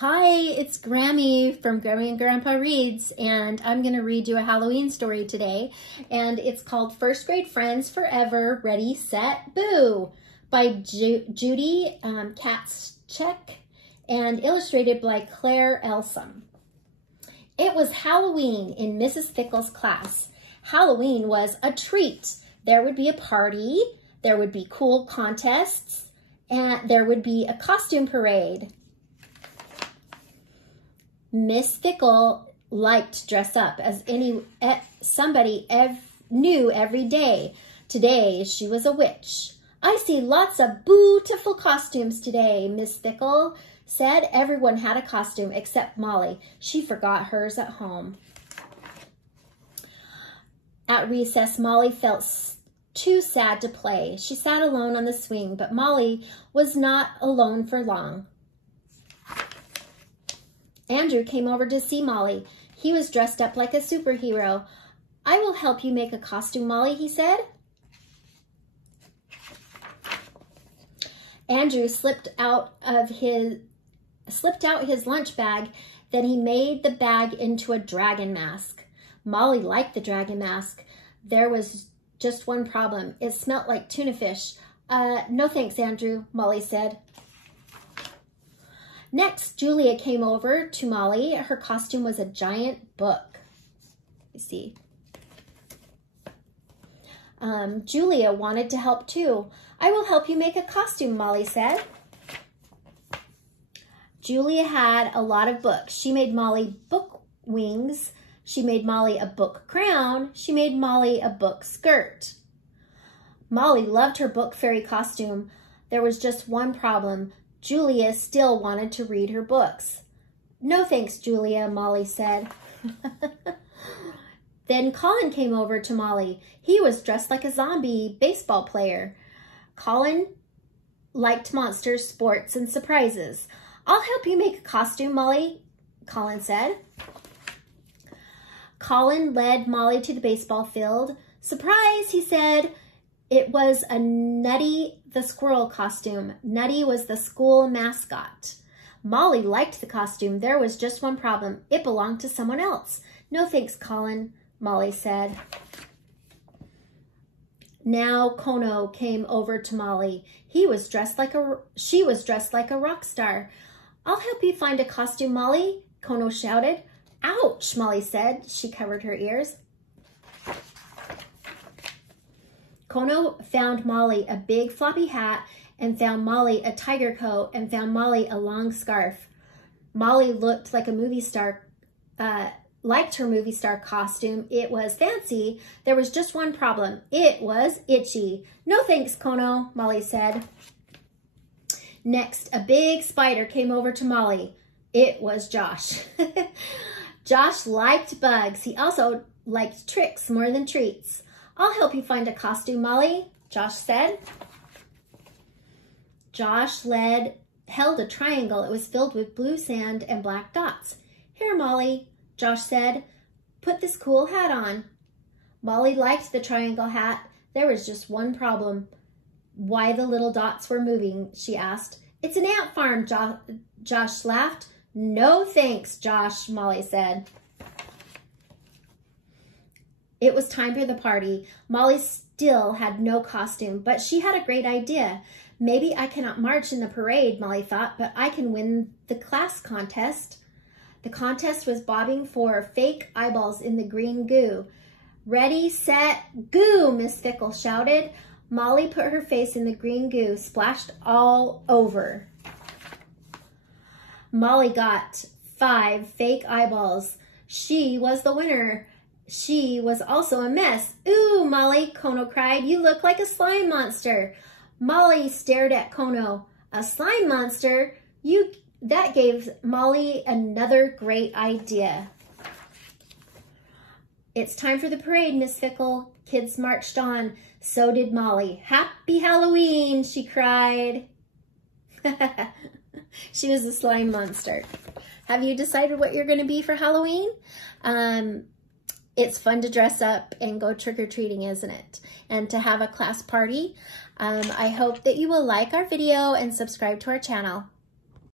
Hi, it's Grammy from Grammy and Grandpa Reads, and I'm going to read you a Halloween story today, and it's called First Grade Friends Forever, Ready, Set, Boo by Judy, Katschke, and illustrated by Clare, Elsom. It was Halloween in Mrs. Fickle's class. Halloween was a treat. There would be a party, there would be cool contests, and there would be a costume parade. Miss Fickle liked to dress up as somebody knew every day. Today, she was a witch. I see lots of beautiful costumes today, Miss Fickle said. Everyone had a costume except Molly. She forgot hers at home. At recess, Molly felt too sad to play. She sat alone on the swing, but Molly was not alone for long. Andrew came over to see Molly. He was dressed up like a superhero. I will help you make a costume, Molly, he said. Andrew slipped out his lunch bag. Then he made the bag into a dragon mask. Molly liked the dragon mask. There was just one problem. It smelled like tuna fish. No thanks, Andrew, Molly said. Next, Julia came over to Molly. Her costume was a giant book. You see. Julia wanted to help too. I will help you make a costume, Molly said. Julia had a lot of books. She made Molly book wings. She made Molly a book crown. She made Molly a book skirt. Molly loved her book fairy costume. There was just one problem. Julia still wanted to read her books. No thanks, Julia, Molly said. Then Colin came over to Molly. He was dressed like a zombie baseball player. Colin liked monsters, sports, and surprises. I'll help you make a costume, Molly, Colin said. Colin led Molly to the baseball field. Surprise, he said. It was a Nutty the squirrel costume. Nutty was the school mascot. Molly liked the costume. There was just one problem. It belonged to someone else. No thanks, Colin, Molly said. Now Kono came over to Molly. She was dressed like a rock star. I'll help you find a costume, Molly, Kono shouted. Ouch, Molly said. She covered her ears. Kono found Molly a big floppy hat and found Molly a tiger coat and found Molly a long scarf. Molly looked like a movie star, liked her movie star costume. It was fancy. There was just one problem. It was itchy. No thanks, Kono, Molly said. Next, a big spider came over to Molly. It was Josh. Josh liked bugs. He also liked tricks more than treats. I'll help you find a costume, Molly, Josh said. Josh held a triangle. It was filled with blue sand and black dots. Here, Molly, Josh said. Put this cool hat on. Molly liked the triangle hat. There was just one problem. Why the little dots were moving, she asked. It's an ant farm, Josh laughed. No thanks, Josh, Molly said. It was time for the party. Molly still had no costume, but she had a great idea. Maybe I cannot march in the parade, Molly thought, but I can win the class contest. The contest was bobbing for fake eyeballs in the green goo. Ready, set, goo, Miss Fickle shouted. Molly put her face in the green goo, splashed all over. Molly got 5 fake eyeballs. She was the winner. She was also a mess. Ooh, Molly, Kono cried. You look like a slime monster. Molly stared at Kono. A slime monster? That gave Molly another great idea. It's time for the parade, Miss Fickle. Kids marched on. So did Molly. Happy Halloween, she cried. She was a slime monster. Have you decided what you're going to be for Halloween? It's fun to dress up and go trick-or-treating, isn't it? And to have a class party. I hope that you will like our video and subscribe to our channel.